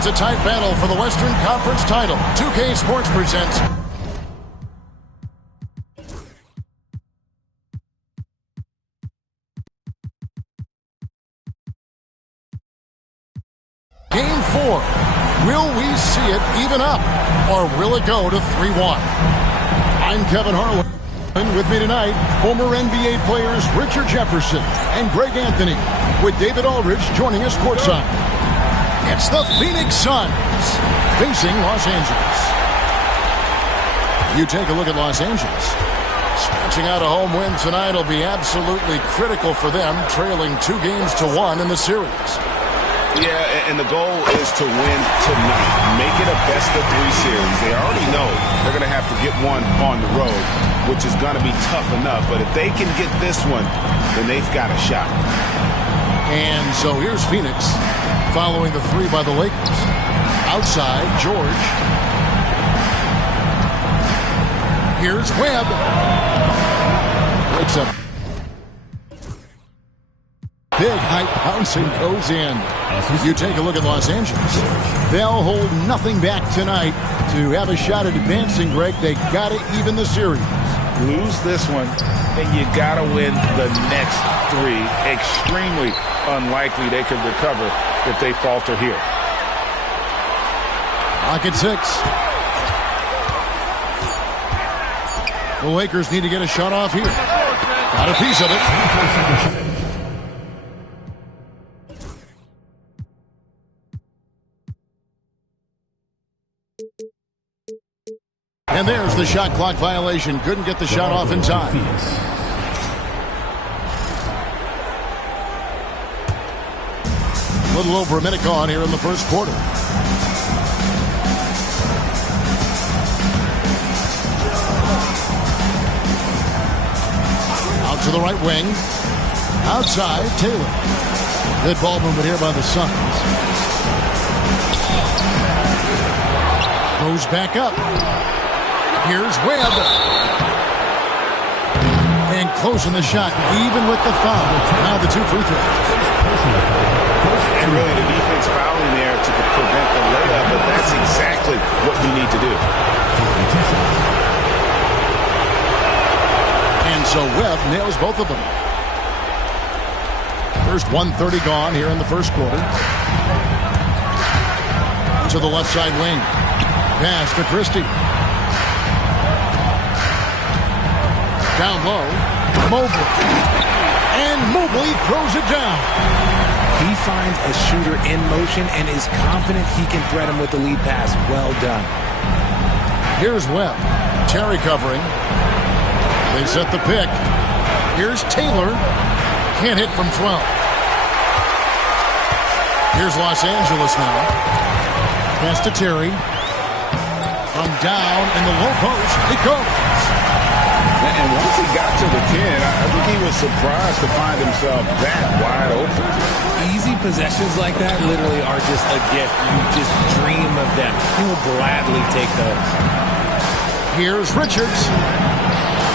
It's a tight battle for the Western Conference title. 2K Sports presents Game 4. Will we see it even up, or will it go to 3-1? I'm Kevin Harlan. With me tonight, former NBA players Richard Jefferson and Greg Anthony, with David Aldridge joining us courtside. It's the Phoenix Suns facing Los Angeles. You take a look at Los Angeles. Scratching out a home win tonight will be absolutely critical for them, trailing 2-1 in the series. Yeah, and the goal is to win tonight. Make it a best-of-3 series. They already know they're going to have to get one on the road, which is going to be tough enough. But if they can get this one, then they've got a shot. And so here's Phoenix following the 3 by the Lakers. Outside, George. Here's Webb. Breaks up. Big height bouncing goes in. You take a look at Los Angeles. They'll hold nothing back tonight to have a shot at advancing, Greg. They got to even the series. Lose this one, and you got to win the next 3. Extremely unlikely they could recover if they falter here. Lock at 6. The Lakers need to get a shot off here. Got a piece of it. And there's the shot clock violation. Couldn't get the shot off in time. A little over a minute gone here in the first quarter. Out to the right wing. Outside, Taylor. Good ball movement here by the Suns. Goes back up. Here's Webb. And closing the shot, even with the foul. Now the 2 free throws. And really the defense fouling there to prevent the layup, but that's exactly what you need to do. And so Webb nails both of them. First 1:30 gone here in the first quarter. To the left side wing. Pass to Christie. Down low, Mobley. And Mobley throws it down. He finds a shooter in motion and is confident he can threat him with the lead pass. Well done. Here's Webb. Terry covering. They set the pick. Here's Taylor. Can't hit from 12. Here's Los Angeles now. Pass to Terry. From down in the low post, it goes. And once he got to the 10, I think he was surprised to find himself that wide open. Easy possessions like that literally are just a gift. You just dream of them. He'll gladly take those. Here's Richards.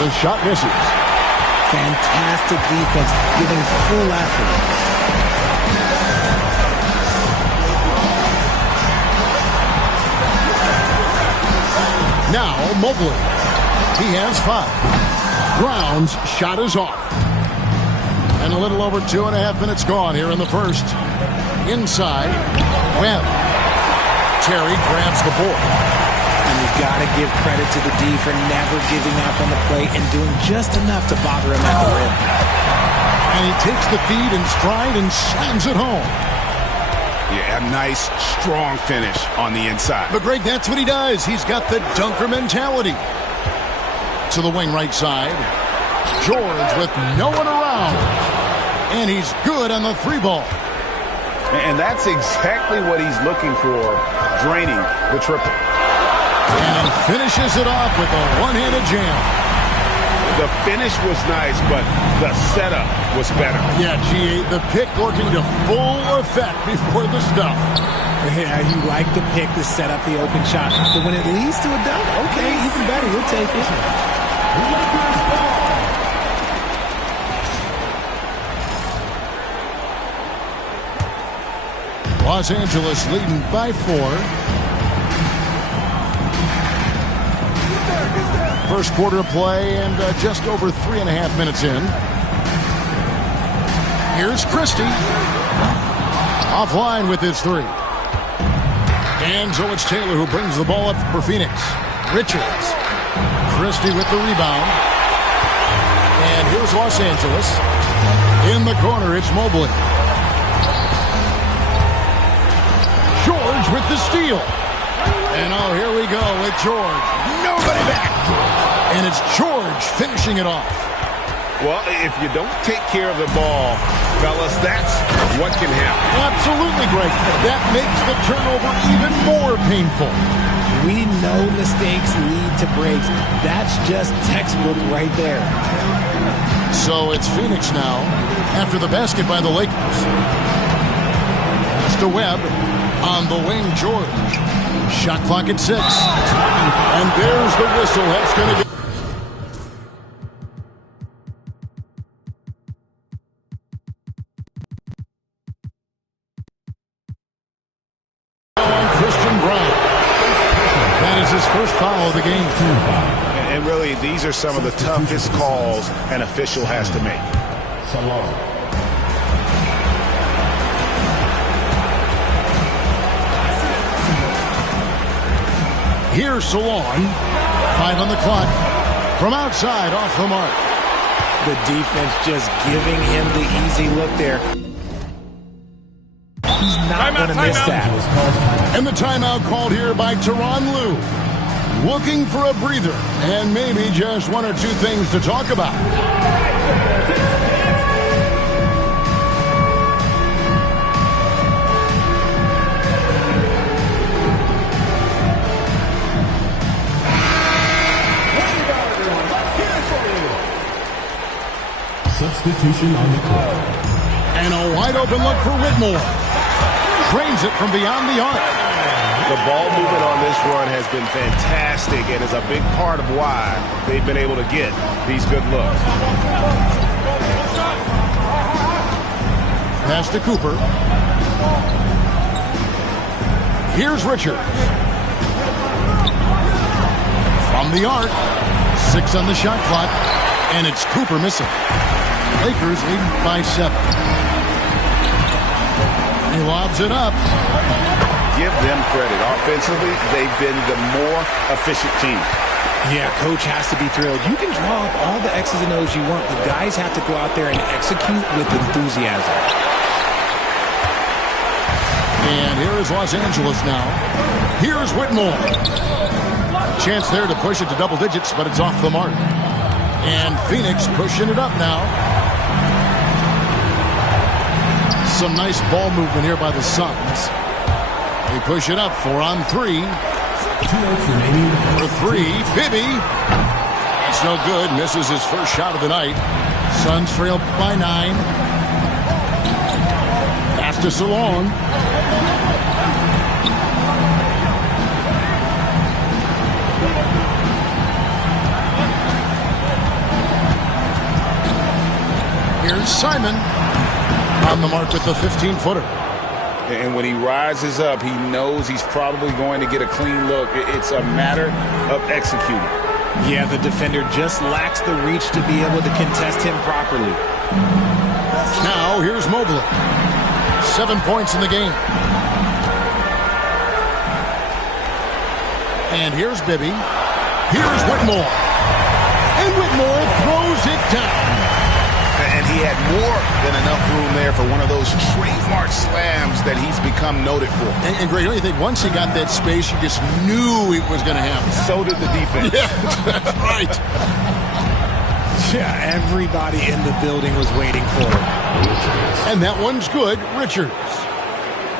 The shot misses. Fantastic defense, giving full effort. Now Mobley. He has 5. Brown's shot is off. And a little over 2.5 minutes gone here in the first. Inside, Webb. Terry grabs the board. And you got to give credit to the D for never giving up on the play and doing just enough to bother him at the rim. And he takes the feed in stride and slams it home. Yeah, a nice, strong finish on the inside. But Greg, that's what he does. He's got the dunker mentality. To the wing right side. George with no one around. And he's good on the 3 ball. And that's exactly what he's looking for, draining the triple. And finishes it off with a one-handed jam. The finish was nice, but the setup was better. Yeah, G.A., the pick working to full effect before the stuff. Yeah, you like the pick to set up the open shot. But when it leads to a dunk, okay, even better. You'll take it. Los Angeles leading by 4. First quarter of play and just over 3.5 minutes in. Here's Christie. Offline with his 3. And so it's Taylor who brings the ball up for Phoenix. Richards. Christie with the rebound. And here's Los Angeles. In the corner, it's Mobley. George with the steal. And oh, here we go with George. Nobody back. And it's George finishing it off. Well, if you don't take care of the ball, fellas, that's what can happen. Absolutely, Greg. That makes the turnover even more painful. We know mistakes lead to breaks. That's just textbook right there. So it's Phoenix now after the basket by the Lakers. Pass to Webb. On the wing, George. Shot clock at 6. And there's the whistle. That's going to get... Christian Brown. That is his first foul of the game. And really, these are some of the toughest calls an official has to make. Here's Salon. 5 on the clock. From outside, off the mark. The defense just giving him the easy look there. He's not going to miss that. And the timeout called here by Tyronn Lue. Looking for a breather and maybe just 1 or 2 things to talk about. Substitution on the court. And a wide open look for Whitmore. Trains it from beyond the arc. The ball movement on this run has been fantastic and is a big part of why they've been able to get these good looks. Pass to Cooper. Here's Richards. From the arc. 6 on the shot clock. And it's Cooper missing. Lakers leading by 7. He lobs it up. Give them credit. Offensively, they've been the more efficient team. Yeah, coach has to be thrilled. You can draw up all the X's and O's you want, but guys have to go out there and execute with enthusiasm. And here is Los Angeles now. Here's Whitmore. Chance there to push it to double digits, but it's off the mark. And Phoenix pushing it up now. Some nice ball movement here by the Suns. They push it up. 4 on 3. 2 minutes remaining. For 3, Bibby. It's no good. Misses his first shot of the night. Suns trail by 9. Pass to Salon. Here's Simon on the mark with the 15-footer. And when he rises up, he knows he's probably going to get a clean look. It's a matter of executing. Yeah, the defender just lacks the reach to be able to contest him properly. Now, here's Mobley. 7 points in the game. And here's Bibby. Here's Whitmore. And Whitmore throws it down. And he had more than enough room there for one of those trademark slams that he's become noted for. And Greg, don't you think once he got that space, you just knew it was going to happen? So did the defense. Yeah, that's right. Yeah, everybody in the building was waiting for it. And that one's good. Richards.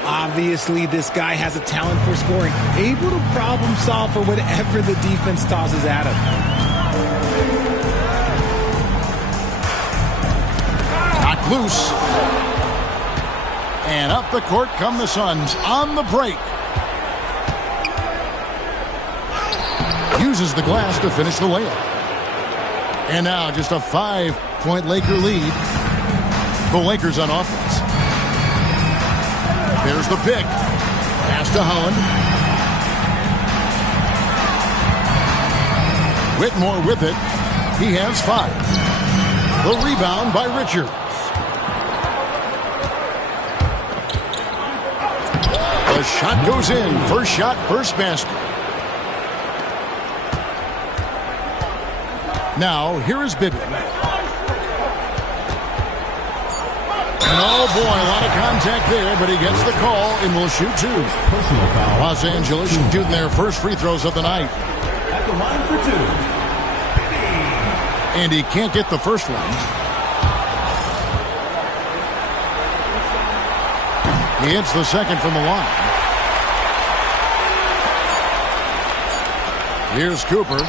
Obviously, this guy has a talent for scoring, able to problem solve for whatever the defense tosses at him. Knocked loose. And up the court come the Suns on the break. Uses the glass to finish the layup. And now just a 5-point Laker lead. The Lakers on offense. There's the pick. Pass to Holland. Whitmore with it. He has 5. The rebound by Richards. The shot goes in. First shot, first basket. Now, here is Bibby. And oh boy, a lot of contact there, but he gets the call and will shoot 2. Personal foul. Los Angeles shooting their first free throws of the night. At the line for 2. And he can't get the first one. He hits the second from the line. Here's Cooper.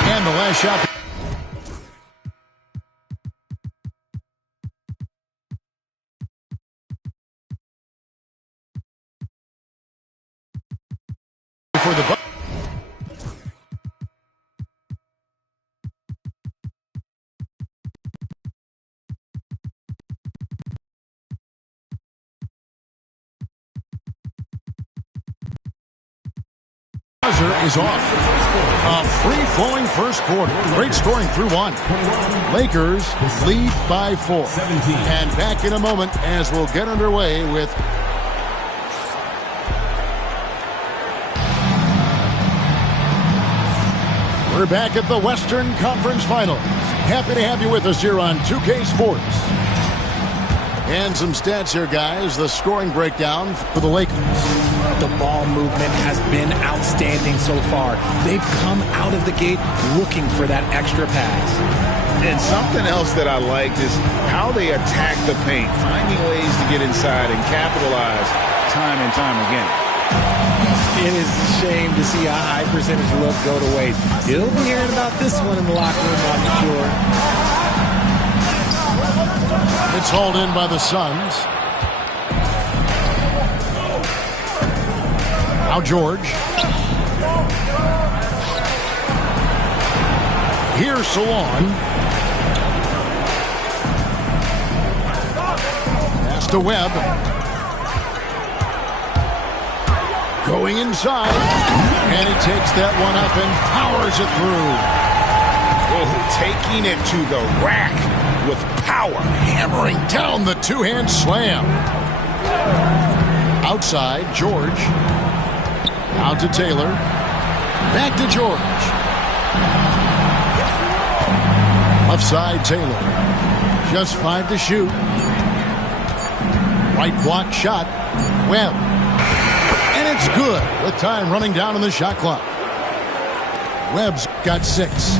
And the last shot. For the buzzer is off. A free-flowing first quarter. Great scoring through 1. Lakers lead by 4. 17. And back in a moment as we'll get underway with we're back at the Western Conference Finals. Happy to have you with us here on 2K Sports. And some stats here, guys. The scoring breakdown for the Lakers. The ball movement has been outstanding so far. They've come out of the gate looking for that extra pass. And something else that I liked is how they attack the paint, finding ways to get inside and capitalize time and time again. It is a shame to see a high percentage look go to waste. You'll be hearing about this one in the locker room, I'm sure. It's hauled in by the Suns. Now George. Here's Salon. Pass to Webb. Going inside. And he takes that one up and powers it through. Oh, taking it to the rack with power. Hammering down the two-hand slam. Outside, George. Out to Taylor. Back to George. Left side, Taylor. Just 5 to shoot. Right block shot. Webb. And it's good with time running down on the shot clock. Webb's got 6.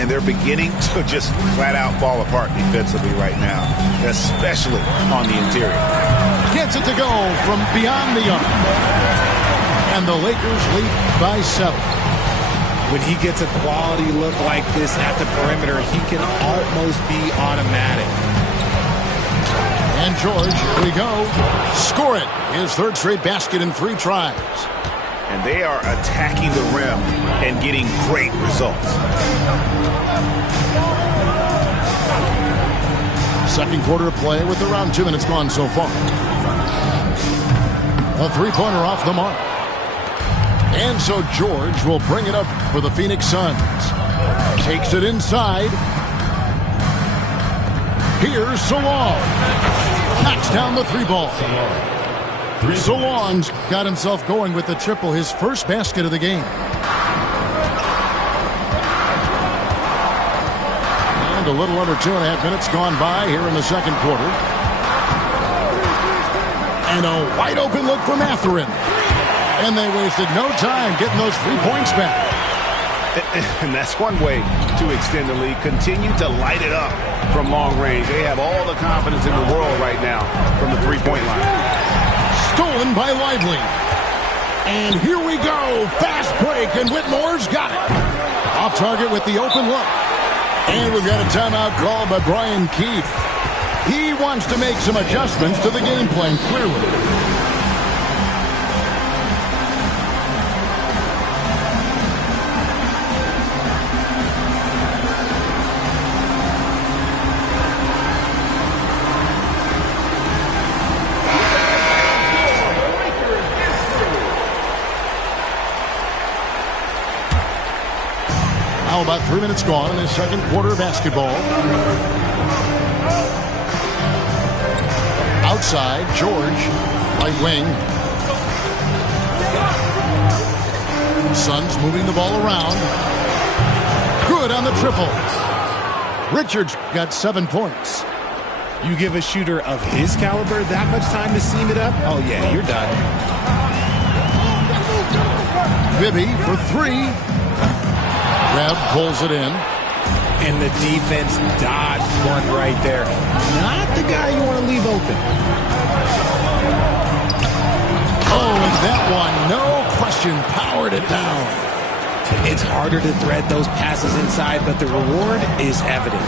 And they're beginning to just flat out fall apart defensively right now, especially on the interior. Gets it to go from beyond the arc. And the Lakers lead by 7. When he gets a quality look like this at the perimeter, he can almost be automatic. And George, here we go. Score it. His 3rd straight basket in 3 tries. And they are attacking the rim and getting great results. Second quarter of play with around 2 minutes gone so far. A 3-pointer off the mark. And so George will bring it up for the Phoenix Suns. Takes it inside. Here's Salon. Knocks down the 3-ball. Salon's got himself going with the triple, his first basket of the game. And a little over 2.5 minutes gone by here in the second quarter. And a wide open look for Mathurin. And they wasted no time getting those 3 points back. And that's one way to extend the lead. Continue to light it up from long range. They have all the confidence in the world right now from the 3-point line. Stolen by Lively. And here we go. Fast break, and Whitmore's got it. Off target with the open look. And we've got a timeout called by Brian Keefe. He wants to make some adjustments to the game plan, clearly. about 3 minutes gone in the second quarter of basketball. Outside, George, right wing. Suns moving the ball around. Good on the triple. Richards got 7 points. You give a shooter of his caliber that much time to seam it up? Oh, yeah, you're done. Bibby for 3. Webb pulls it in. And the defense dodged one right there. Not the guy you want to leave open. Oh, and that one, no question, powered it down. It's harder to thread those passes inside, but the reward is evident.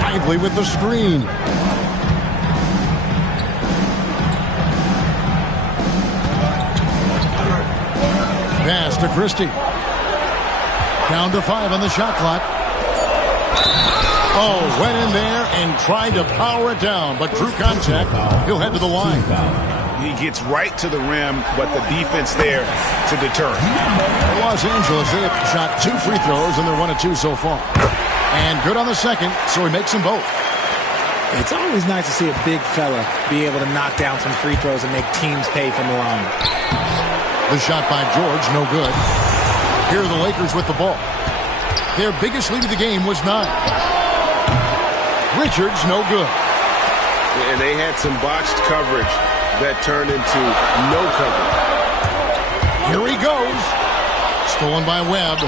Lively with the screen. Pass to Christie. Down to 5 on the shot clock. Oh, went in there and tried to power it down, but drew contact. He'll head to the line. He gets right to the rim, but the defense there to deter. Los Angeles, they have shot 2 free throws, and they're 1 of 2 so far. And good on the second, so he makes them both. It's always nice to see a big fella be able to knock down some free throws and make teams pay from the line. The shot by George, no good. Here are the Lakers with the ball. Their biggest lead of the game was 9. Richards, no good. And they had some botched coverage that turned into no coverage. Here he goes. Stolen by Webb.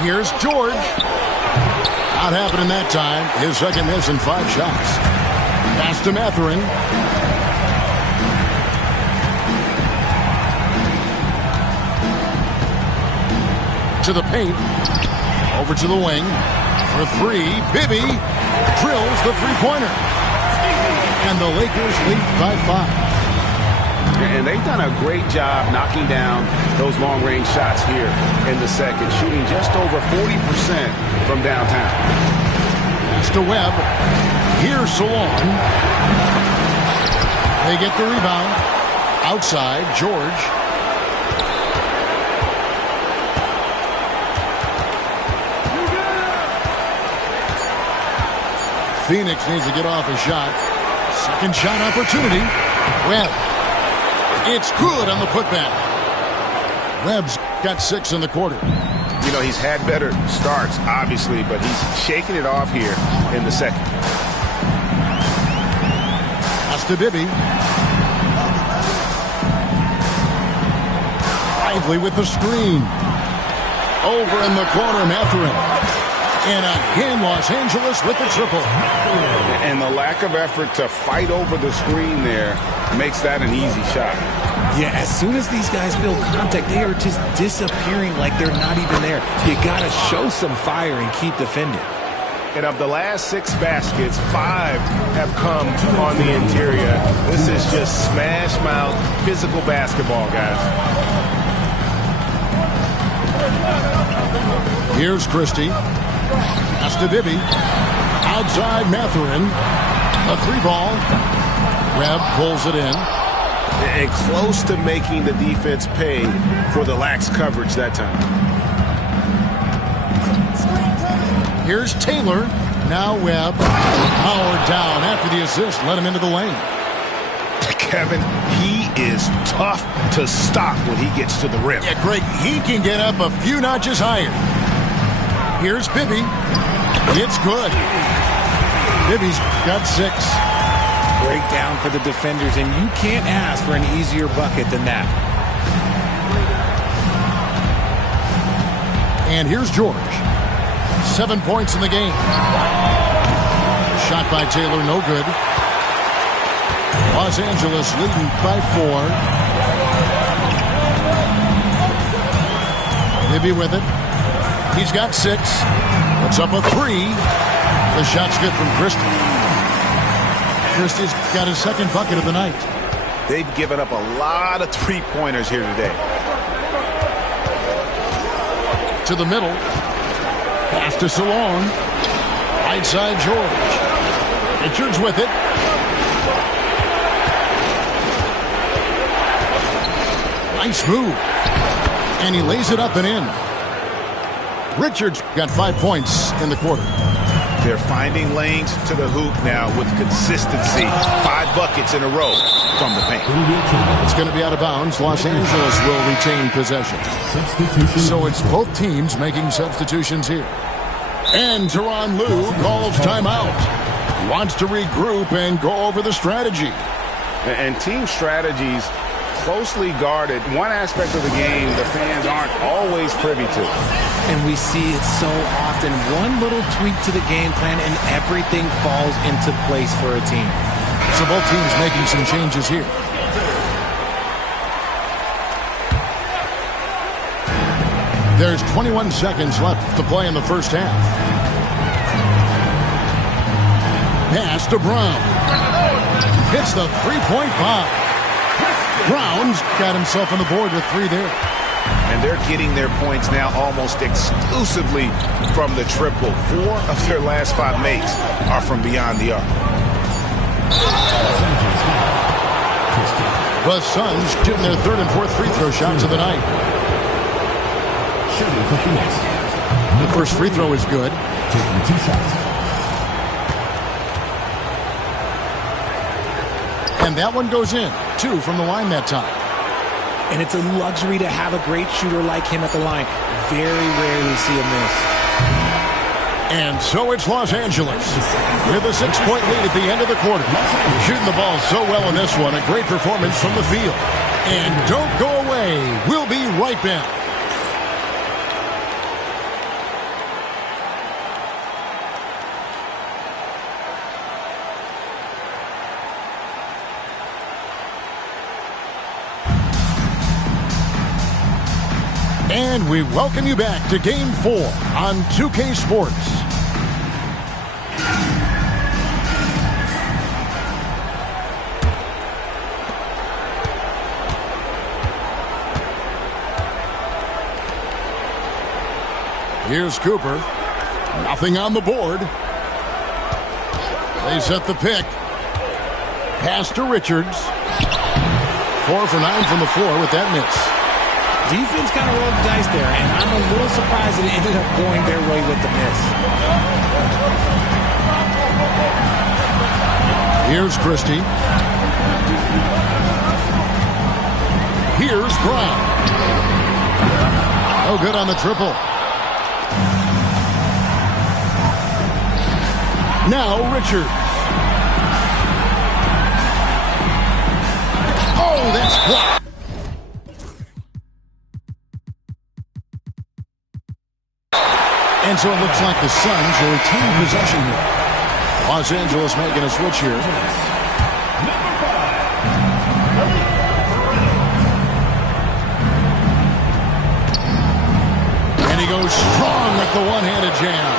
Here's George. Not happening that time. His second miss in 5 shots. Pass to Mathurin. To the paint. Over to the wing. For 3. Bibby drills the three-pointer. And the Lakers lead by 5. And they've done a great job knocking down those long-range shots here in the second, shooting just over 40% from downtown. Pass to Webb. Here's Salon. They get the rebound. Outside, George. Phoenix needs to get off a shot. Second shot opportunity. Webb. It's good on the putback. Webb's got 6 in the quarter. You know, he's had better starts, obviously, but he's shaking it off here in the second. Pass to Bibby. Lively with the screen. Over in the corner, Mathurin. And again, Los Angeles with the triple. And the lack of effort to fight over the screen there makes that an easy shot. Yeah, as soon as these guys feel contact, they are just disappearing like they're not even there. You got to show some fire and keep defending. And of the last 6 baskets, 5 have come on the interior. This is just smash mouth physical basketball, guys. Here's Christie. Pass to Bibby. Outside Mathurin. A 3-ball. Webb pulls it in. And close to making the defense pay for the lax coverage that time. Here's Taylor. Now Webb. Powered down after the assist. Let him into the lane. Kevin, he is tough to stop when he gets to the rim. Yeah, Greg, he can get up a few notches higher. Here's Bibby. It's good. Bibby's got 6. Breakdown for the defenders, and you can't ask for an easier bucket than that. And here's George. 7 points in the game. Shot by Taylor, no good. Los Angeles leading by 4. Bibby with it. He's got 6. Puts up a 3. The shot's good from Christie. Christie's got his second bucket of the night. They've given up a lot of three-pointers here today. To the middle. Pass to Salon. Right side George. Richards with it. Nice move. And he lays it up and in. Richards got 5 points in the quarter. They're finding lanes to the hoop now with consistency. 5 buckets in a row from the paint. It's going to be out of bounds. Los Angeles will retain possession. So it's both teams making substitutions here. And Tyronn Lue calls timeout. He wants to regroup and go over the strategy. And team strategies closely guarded. One aspect of the game the fans aren't always privy to. And we see it so often. One little tweak to the game plan and everything falls into place for a team. So both teams making some changes here. There's 21 seconds left to play in the first half. Pass to Brown. Hits the three-point bomb. Brown's got himself on the board with 3 there. And they're getting their points now almost exclusively from the triple. 4 of their last 5 makes are from beyond the arc. The Suns shooting their 3rd and 4th free throw shots of the night. The first free throw is good. Taking 2 shots. And that one goes in. 2 from the line that time. And it's a luxury to have a great shooter like him at the line. Very rarely see him miss. And so it's Los Angeles with a 6-point lead at the end of the quarter. Shooting the ball so well in this one. A great performance from the field. And don't go away. We'll be right back. And we welcome you back to Game 4 on 2K Sports. Here's Cooper. Nothing on the board. They set the pick. Pass to Richards. 4 for 9 from the floor with that miss. Defense kind of rolled the dice there, and I'm a little surprised that it ended up going their way with the miss. Here's Christie. Here's Brown. Oh, good on the triple. Now Richards. Oh, that's blocked. And so it looks like the Suns will retain possession here. Los Angeles making a switch here. And he goes strong with the one-handed jam.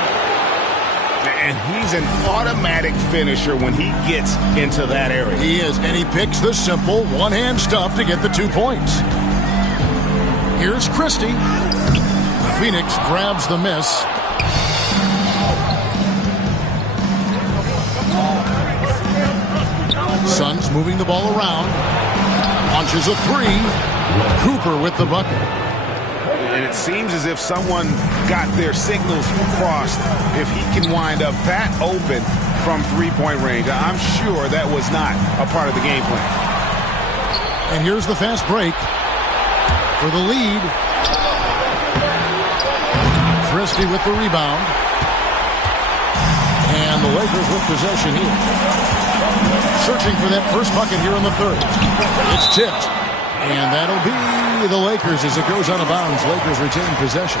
And he's an automatic finisher when he gets into that area. He is, and he picks the simple one-hand stuff to get the 2 points. Here's Christie. Phoenix grabs the miss. Suns moving the ball around. Launches a 3. Cooper with the bucket. And it seems as if someone got their signals crossed. If he can wind up that open from 3-point range, I'm sure that was not a part of the game plan. And here's the fast break for the lead. Christie with the rebound. And the Lakers with possession here. Searching for that first bucket here in the 3rd. It's tipped. And that'll be the Lakers as it goes out of bounds. Lakers retain possession.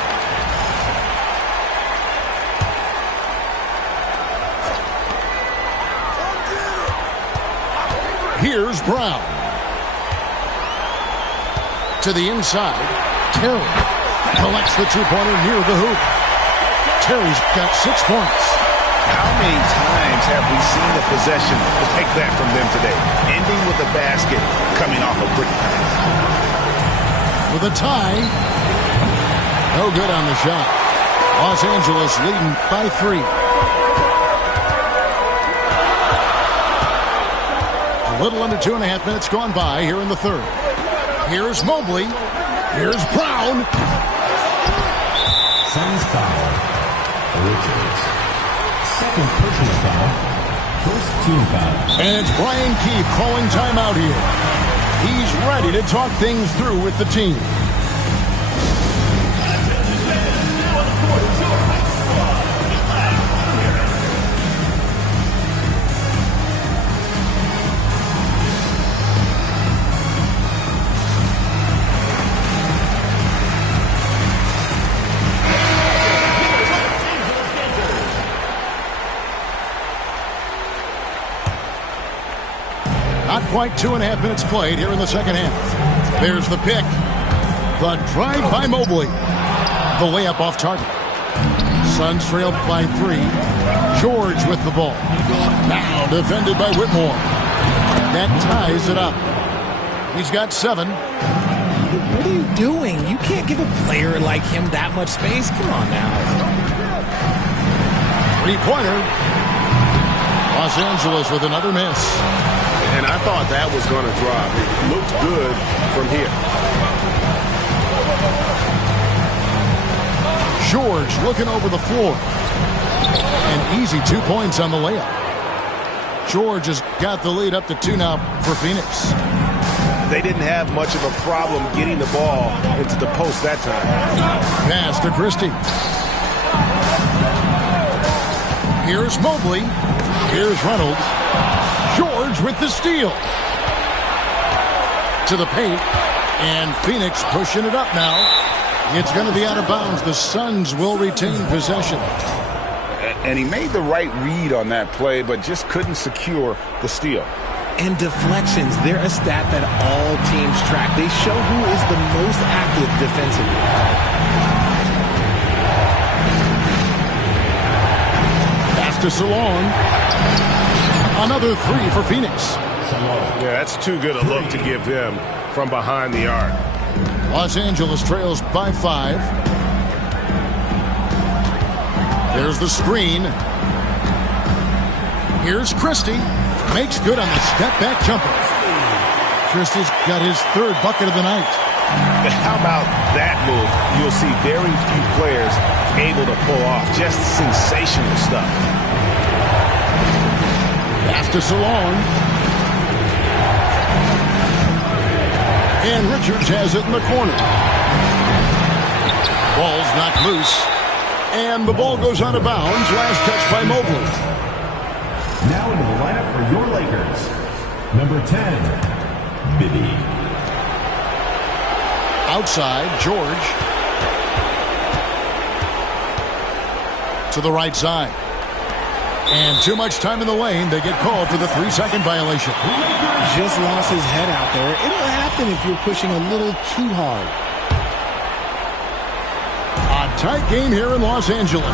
Here's Brown. To the inside. Terry collects the 2-pointer near the hoop. Terry's got 6 points. How many times have we seen a possession like that from them today? Ending with a basket coming off a quick pass. With a tie. No good on the shot. Los Angeles leading by 3. A little under 2.5 minutes gone by here in the 3rd. Here's Mobley. Here's Brown. Suns foul. Richards. Second personal foul. First team foul. And it's Brian Keefe calling timeout here. He's ready to talk things through with the team. Not quite 2.5 minutes played here in the second half. There's the pick. The drive by Mobley. The layup off target. Suns trail by 3. George with the ball. Now defended by Whitmore. That ties it up. He's got 7. What are you doing? You can't give a player like him that much space. Come on now. 3-pointer. Los Angeles with another miss. And I thought that was going to drop. It looked good from here. George looking over the floor. An easy 2 points on the layup. George has got the lead up to 2 now for Phoenix. They didn't have much of a problem getting the ball into the post that time. Pass to Christie. Here's Mobley. Here's Reynolds. George with the steal. To the paint. And Phoenix pushing it up now. It's going to be out of bounds. The Suns will retain possession. And he made the right read on that play, but just couldn't secure the steal. And deflections, they're a stat that all teams track. They show who is the most active defensively. Pass to Salon. Another 3 for Phoenix. Yeah, that's too good a look to give him from behind the arc. Los Angeles trails by 5. There's the screen. Here's Christie. Makes good on the step-back jumper. Christie's got his 3rd bucket of the night. How about that move? You'll see very few players able to pull off. Just sensational stuff. Pass to Salon. And Richards has it in the corner. Ball's knocked loose. And the ball goes out of bounds. Last touch by Mobley. Now into the lineup for your Lakers. Number 10, Bibby. Outside, George. To the right side. And too much time in the lane. They get called for the 3-second violation. Just lost his head out there. It'll happen if you're pushing a little too hard. A tight game here in Los Angeles.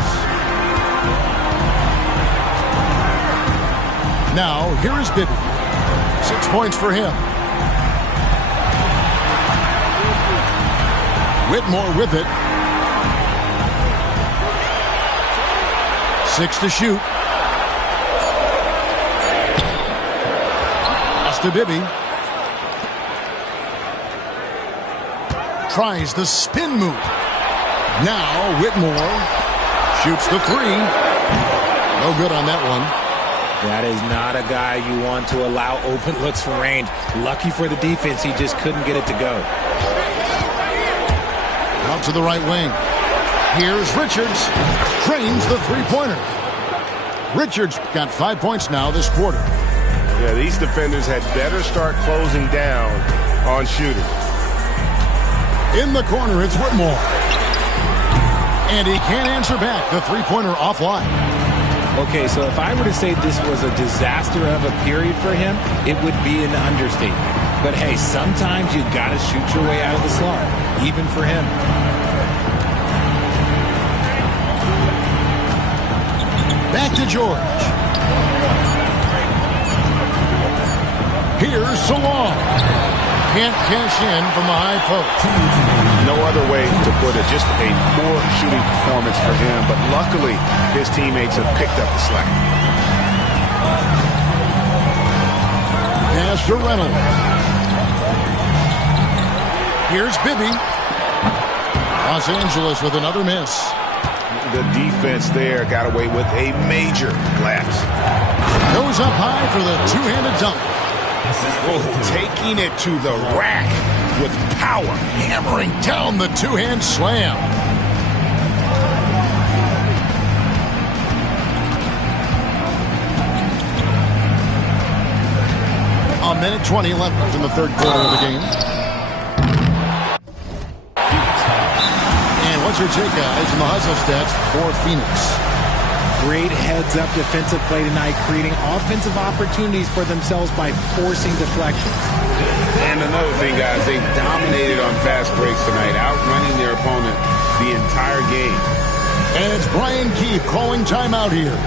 Now, here is Bibby. 6 points for him. Whitmore with it. 6 to shoot. Pass to Bibby. Tries the spin move. Now Whitmore shoots the 3. No good on that one. That is not a guy you want to allow open looks from range. Lucky for the defense, he just couldn't get it to go. Out to the right wing. Here's Richards. Trains the 3-pointer. Richards got 5 points now this quarter. Yeah, these defenders had better start closing down on shooting. In the corner, it's Whitmore. And he can't answer back. The 3-pointer offline. Okay, so if I were to say this was a disaster of a period for him, it would be an understatement. But hey, sometimes you got to shoot your way out of the slump, even for him. Back to George. Here's Salon. Can't cash in from the high post. No other way to put it. Just a poor shooting performance for him. But luckily, his teammates have picked up the slack. Pass to Reynolds. Here's Bibby. Los Angeles with another miss. The defense there got away with a major lapse. Goes up high for the two-handed dunk. Taking it to the rack with power. Hammering down the two-hand slam. A minute 20 left in the third quarter of the game. And what's your take, guys, in the hustle stats for Phoenix? Great heads-up defensive play tonight, creating offensive opportunities for themselves by forcing deflections. And another thing, guys, they've dominated on fast breaks tonight, outrunning their opponent the entire game. And it's Brian Keefe calling timeout here.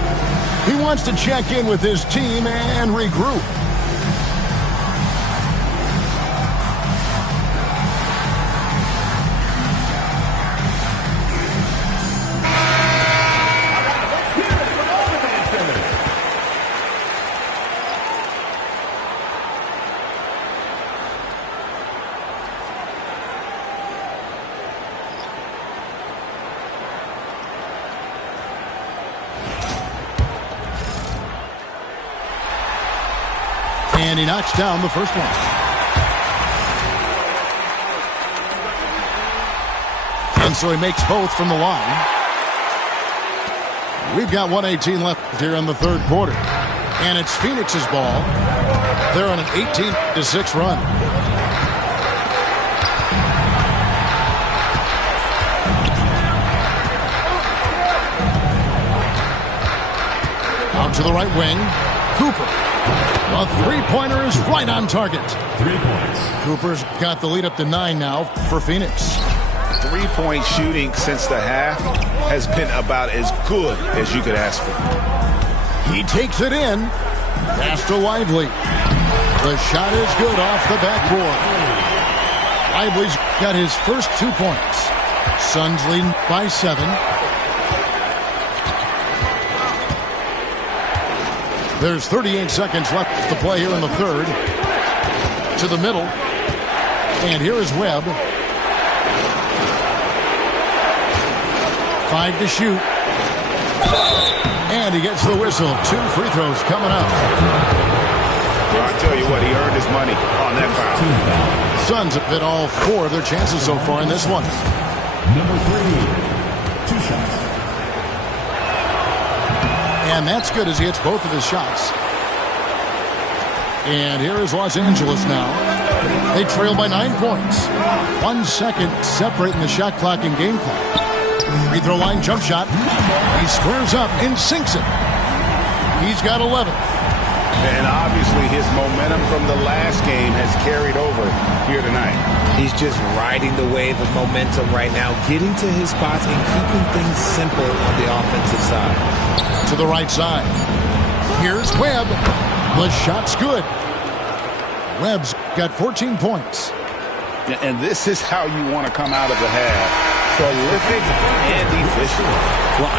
He wants to check in with his team and regroup. And he knocks down the first one. And so he makes both from the line. We've got 1:18 left here in the third quarter. And it's Phoenix's ball. They're on an 18-6 run. Out to the right wing. Cooper. A three-pointer is right on target. 3 points. Cooper's got the lead up to 9 now for Phoenix. Three-point shooting since the half has been about as good as you could ask for. He takes it in. Pass to Lively. The shot is good off the backboard. Lively's got his first 2 points. Suns leading by 7. There's 38 seconds left to play here in the third. To the middle. And here is Webb. 5 to shoot. And he gets the whistle. 2 free throws coming up. Well, I tell you what, he earned his money on that foul. Suns have hit all 4 of their chances so far in this one. Number 3. 2 shots. And that's good as he hits both of his shots. And here is Los Angeles now. They trail by 9 points. 1 second separating the shot clock and game clock. Free throw line jump shot. He squares up and sinks it. He's got 11. And obviously his momentum from the last game has carried over here tonight. He's just riding the wave of momentum right now, getting to his spots and keeping things simple on the offensive side. To the right side. Here's Webb. The shot's good. Webb's got 14 points. And this is how you want to come out of the half. Prolific and efficient. Well,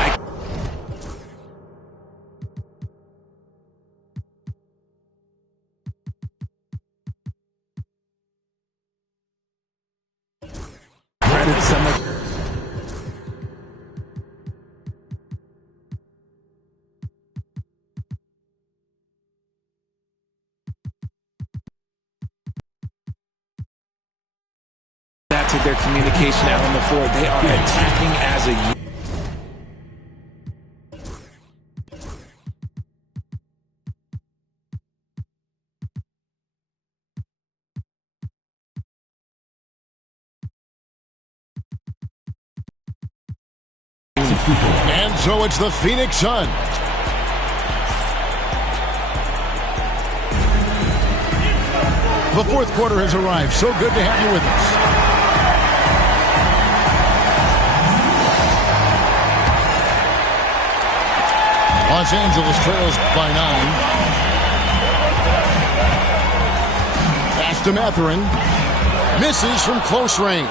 credit some of to their communication out on the floor. They are attacking as a unit. And so it's the Phoenix Suns. The fourth quarter has arrived. So good to have you with us. Los Angeles trails by 9. Pass to Mathurin. Misses from close range.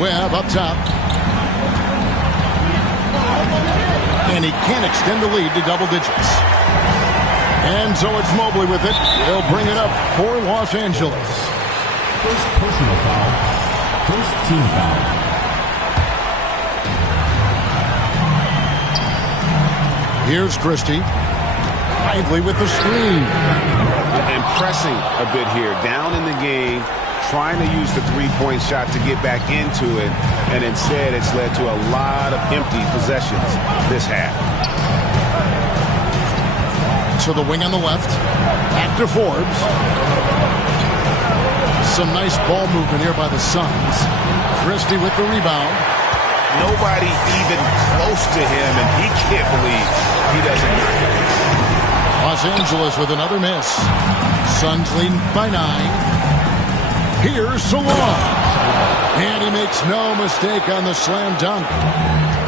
Webb up top. And he can't extend the lead to double digits. And so it's Mobley with it. They'll bring it up for Los Angeles. First personal foul. First team foul. Here's Christie. Lively with the screen. And pressing a bit here. Down in the game, trying to use the three-point shot to get back into it. And instead, it's led to a lot of empty possessions this half. To the wing on the left. Back to Forbes. Some nice ball movement here by the Suns. Christie with the rebound. Nobody even close to him, and he can't believe he doesn't knock it. Los Angeles with another miss. Suns leading by 9. Here's Salon. And he makes no mistake on the slam dunk.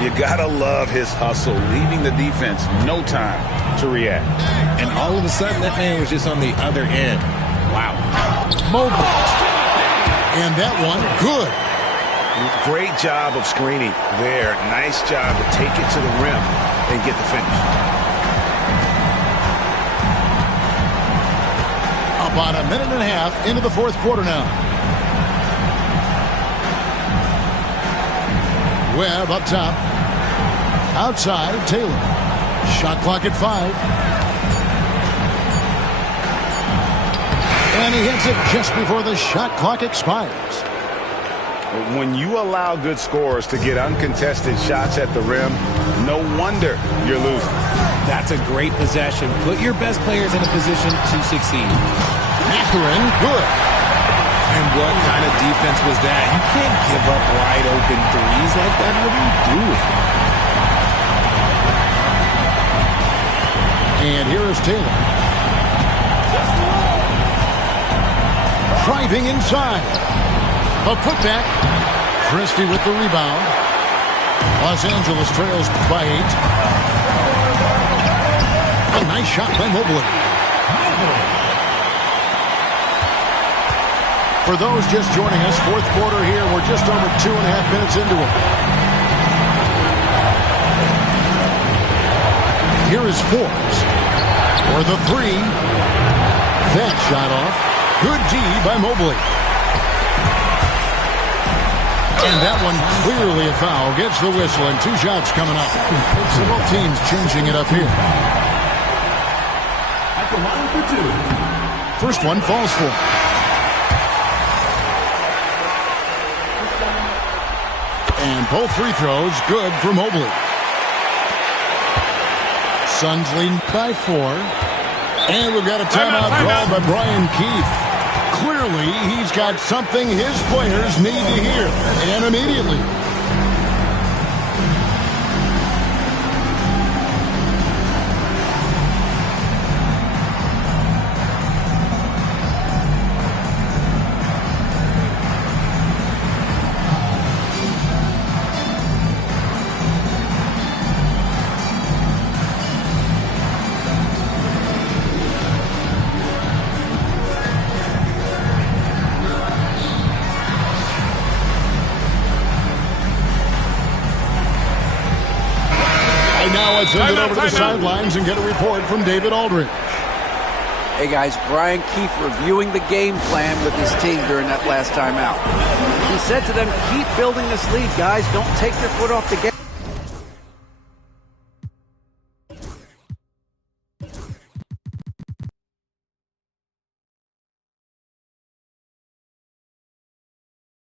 You gotta love his hustle, leaving the defense no time to react. And all of a sudden, that man was just on the other end. Wow. Mobley. And that one, good. Great job of screening there. Nice job to take it to the rim and get the finish. About a minute and a half into the fourth quarter now. Webb up top. Outside, Taylor. Shot clock at 5. And he hits it just before the shot clock expires. When you allow good scorers to get uncontested shots at the rim, no wonder you're losing. That's a great possession. Put your best players in a position to succeed. Mathurin, good. And what kind of defense was that? You can't give up wide open threes like that. What are you doing? And here is Taylor. Driving inside. A putback. Christie with the rebound. Los Angeles trails by 8. A nice shot by Mobley. For those just joining us, fourth quarter here. We're just over 2.5 minutes into it. Here is Forbes for the 3. That shot off. Good D by Mobley. And that one clearly a foul. Gets the whistle and 2 shots coming up. So both teams changing it up here. At the line for 2. First one falls for. And both free throws good for Mobley. Suns leading by 4. And we've got a timeout called by Brian Keefe. Clearly, he's got something his players need to hear, and immediately. Let's send it over to the sidelines and get a report from David Aldridge. Hey guys, Brian Keefe reviewing the game plan with his team during that last timeout. He said to them, keep building this lead, guys. Don't take your foot off the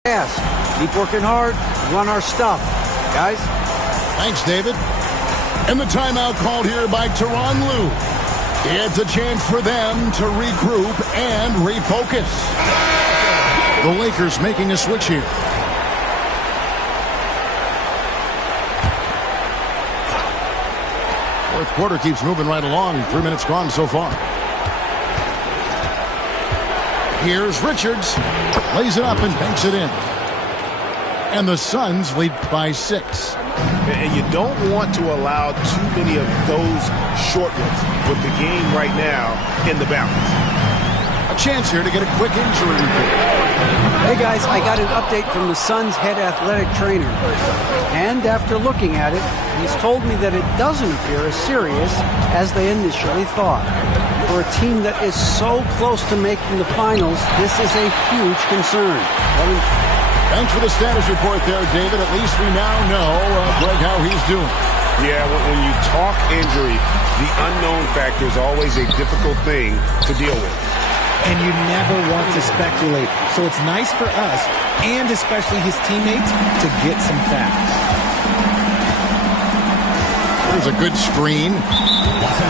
gas. Keep working hard, run our stuff. Guys? Thanks, David. And the timeout called here by Tyronn Lue. It's a chance for them to regroup and refocus. The Lakers making a switch here. Fourth quarter keeps moving right along. 3 minutes gone so far. Here's Richards. Lays it up and banks it in. And the Suns lead by 6. And you don't want to allow too many of those short ones with the game right now in the balance. A chance here to get a quick injury report. Hey guys, I got an update from the Suns head athletic trainer. And after looking at it, he's told me that it doesn't appear as serious as they initially thought. For a team that is so close to making the finals, this is a huge concern. Thanks for the status report there, David. At least we now know, Greg, how he's doing. Yeah, when you talk injury, the unknown factor is always a difficult thing to deal with. And you never want to speculate. So it's nice for us, and especially his teammates, to get some facts. There's a good screen.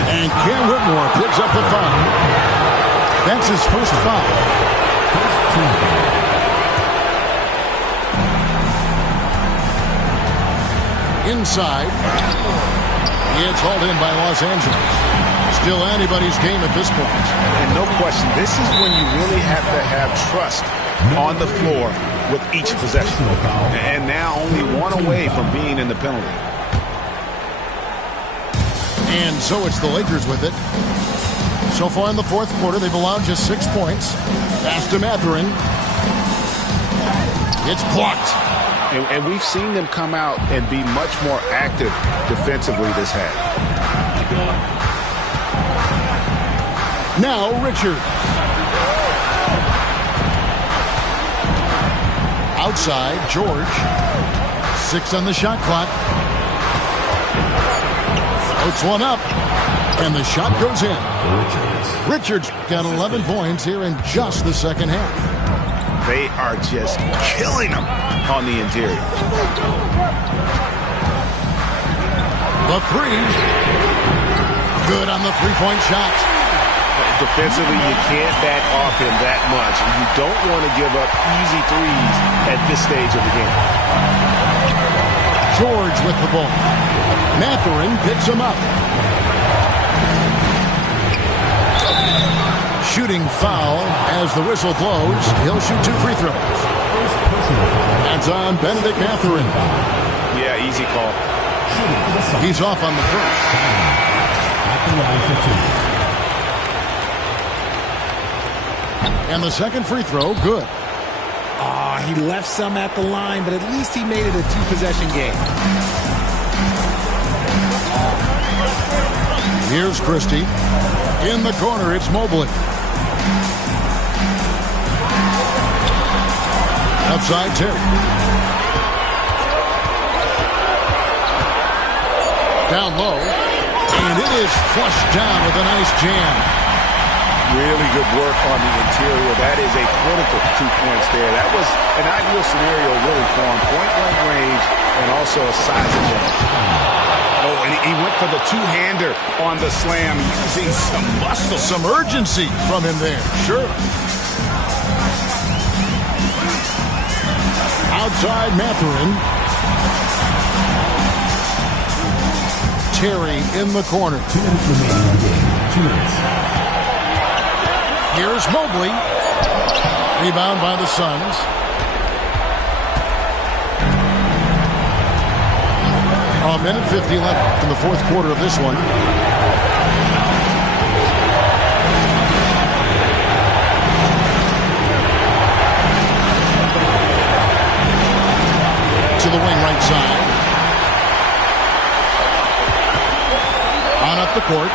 And Cam Whitmore picks up the foul. That's his first foul. Inside. It's hauled in by Los Angeles. Still anybody's game at this point. And no question, this is when you really have to have trust on the floor with each possession. And now only one away from being in the penalty. And so it's the Lakers with it. So far in the fourth quarter, they've allowed just 6 points. Pass to Mathurin. It's blocked. And we've seen them come out and be much more active defensively this half. Now Richard. Outside, George. 6 on the shot clock. Puts one up. And the shot goes in. Richards got 11 points here in just the second half. They are just killing them on the interior. The three. Good on the three-point shot. Defensively, you can't back off him that much. And you don't want to give up easy threes at this stage of the game. George with the ball. Mathurin picks him up. Shooting foul as the whistle blows. He'll shoot 2 free throws. That's on Benedict Mathurin. Yeah, easy call. He's off on the first. And the second free throw, good. He left some at the line, but at least he made it a 2-possession game. Here's Christie. In the corner, it's Mobley. Outside, Terry. Down low. And it is flushed down with a nice jam. Really good work on the interior. That is a critical 2 points there. That was an ideal scenario really for him. Point-blank range and also a size advantage. Oh, and he went for the two-hander on the slam using some muscle. Some urgency from him there. Sure. Outside Mathurin. Terry in the corner. 2 minutes remaining in the game. 2 minutes. Here's Mobley. Rebound by the Suns. A minute 50 left in the fourth quarter of this one. To the wing right side. On up the court.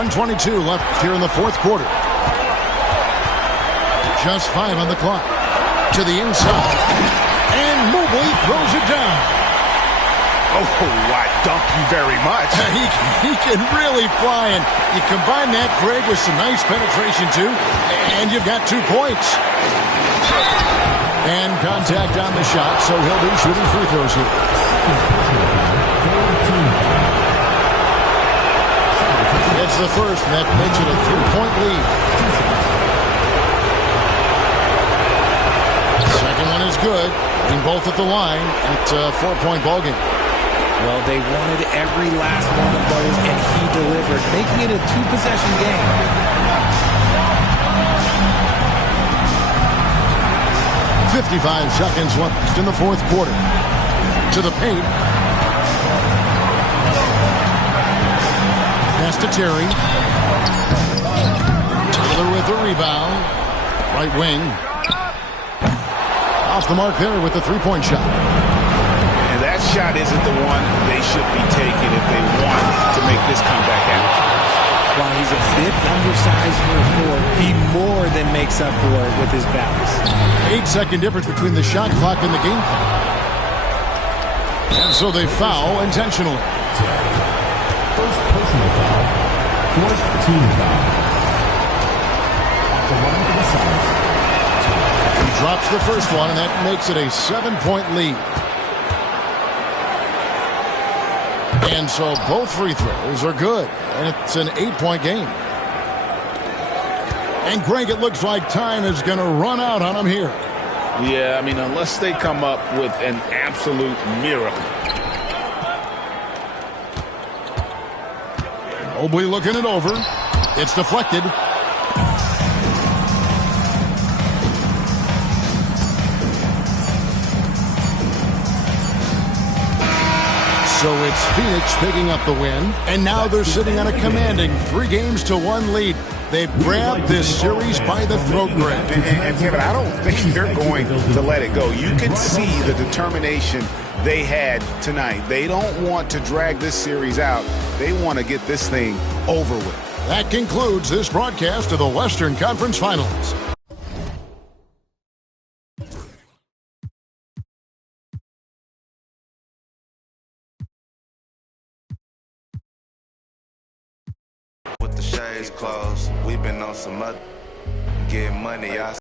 .122 left here in the fourth quarter. Just 5 on the clock. To the inside. And Mobley throws it down. Oh, I dump you very much. He can really fly, and you combine that, Greg, with some nice penetration, too, and you've got 2 points. And contact on the shot, so he'll be shooting free throws here. It's the first, and that makes it a 3-point lead. Second one is good. Getting both at the line. It's a 4-point ballgame. Well, they wanted every last one of those, and he delivered, making it a 2-possession game. 55 seconds left in the fourth quarter. To the paint. Pass to Terry. Taylor with the rebound. Right wing. Off the mark there with the 3-point shot. And that That shot isn't the one they should be taking if they want to make this comeback happen. While he's a bit undersized for a forward, he more than makes up for it with his balance. 8-second difference between the shot clock and the game clock. And so they foul intentionally. First personal foul, fourth team foul. At the line for the Suns. He drops the first one, and that makes it a 7-point lead. And so both free throws are good, and it's an 8-point game. And Greg, it looks like time is going to run out on him here. Yeah, I mean, unless they come up with an absolute miracle. Mobley looking it over. It's deflected. So it's Phoenix picking up the win, and now they're sitting on a commanding 3-1 lead. They've grabbed this series by the throat, Greg. And Kevin, I don't think they're going to let it go. You can see the determination they had tonight. They don't want to drag this series out. They want to get this thing over with. That concludes this broadcast of the Western Conference Finals. With the shades closed, we've been on some other get money.